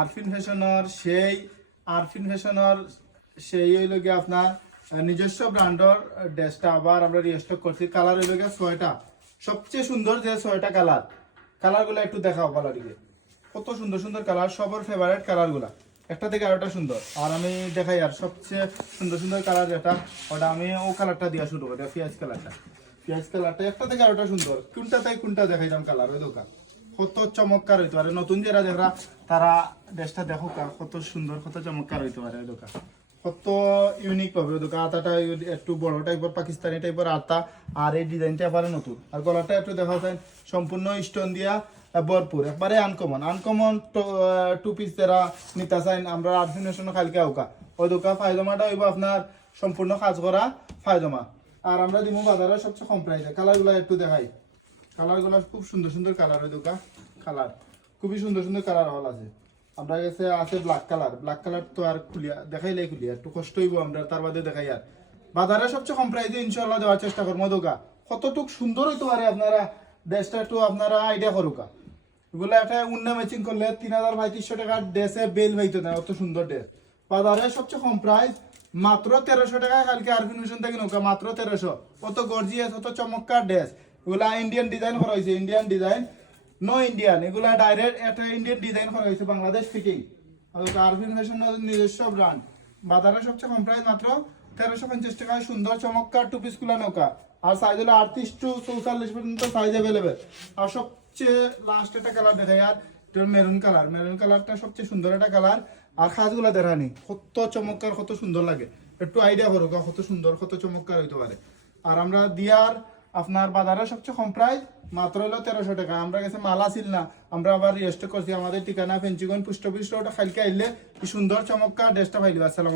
আরফিন ফ্যাশনের সেই হইল গিয়ে আপনার নিজস্ব ব্র্যান্ডর ড্রেসটা আবার আমরা রিস্টক করছি। কালার হইল গিয়ে 6টা, সবচেয়ে সুন্দর যে 6টা কালারগুলো একটু দেখাও কালারকে। কত সুন্দর সুন্দর কালার, সবার ফেভারিট কালারগুলা, একটা থেকে আরেকটা সুন্দর। আর আমি দেখাই আর সবচেয়ে সুন্দর সুন্দর কালার যেটা, ওটা আমি ও কালারটা দিয়া শুরু করি, পেঁয়াজ কালারটা একটা থেকে আরেকটা সুন্দর। কোনটা তাই কোনটা দেখাইতাম কালার ওই দোকান কত চমৎকার হইতে পারে। নতুন যারা তারা ড্রেসটা দেখো কত সুন্দর, কত চমৎকার হইতে পারে ওই দোকান, কত ইউনিক পাবে ওই দোকান। আতাটা একটু বড় টাইপের পাকিস্তানি টাইপের আতা, আর এই ডিজাইনটা এবারে নতুন। আর গলাটা একটু দেখা যায় সম্পূর্ণ স্টোন দিয়া ভরপুর, একবারে আনকমন টু পিস যারা নিতে চাই আমরা আরফিন ফ্যাশন কালকে আউকা ওই দোকান। পায়জামাটা হইব আপনার সম্পূর্ণ কাজ করা পায়জামা। আর আমরা দিব বাজারের সবচেয়ে কম প্রাইসে। কালারগুলো একটু দেখাই, কালারগুলো খুব সুন্দর সুন্দর কালার ওই দোকান। কালার খুবই সুন্দর সুন্দর কালার হল আছে। আমরা কাছে আছে ব্ল্যাক কালার তো আর দেখাইলে একটু কষ্ট হইব আমরা, তার বাদে দেখাই। আর বাজারে সবচেয়ে কম প্রাইসে ইনশাল্লাহ দেওয়ার চেষ্টা করবো দোকা। কতটুক সুন্দর হইতে পারে আপনারা ড্রেসটা একটু আপনারা আইডিয়া করুকা। এগুলো একটা উন্না ম্যাচিং করলে 3,000-3,500 টাকার ড্রেসে বেল হইতো না, অত সুন্দর ড্রেস। বাজারে সবচেয়ে কম প্রাইস মাত্র 1300 টাকায় কালকে আরফিন ফ্যাশন থেকে নৌকা, মাত্র 1300। কত গর্জিয়াস, কত চমৎকার ড্রেস। এগুলা ইন্ডিয়ান ডিজাইন করা হয়েছে, ইন্ডিয়ান ডিজাইন নো ইন্ডিয়ান, এগুলা ডাইরেক্ট একটা ইন্ডিয়ান ডিজাইন করা হয়েছে, বাংলাদেশ ফিটিং। আরফিন ফ্যাশন নিজস্ব ব্র্যান্ড। বাজারে সবচেয়ে কম প্রাইস মাত্র 1350 টাকায় সুন্দর চমৎকার টু পিস গুলা নৌকা। আর সাইজ হলো 38 to 44 পর্যন্ত সাইজ অ্যাভেলেবেল। আর সবচেয়ে লাস্ট একটা কালার দেখাই, আর মেরুন কালারটা সবচেয়ে সুন্দর একটা কালার। আর খাজগুলা দেখানি কত চমৎকার, কত সুন্দর লাগে। একটু আইডিয়া করো কত সুন্দর, কত চমৎকার হইতে পারে। আর আমরা দিয়ার আপনার বাজারে সবচেয়ে কম প্রাইস মাত্র হলো 1300 টাকা। আমরা কাছে মাল আসিল না, আমরা আবার রেজিস্টার করছি। আমাদের ঠিকানা ফেঞ্চিগঞ্জ পোস্ট অফিস রোড। কালকে আইলে কি সুন্দর চমৎকার ড্রেসটা পাইলি। আসসালাম।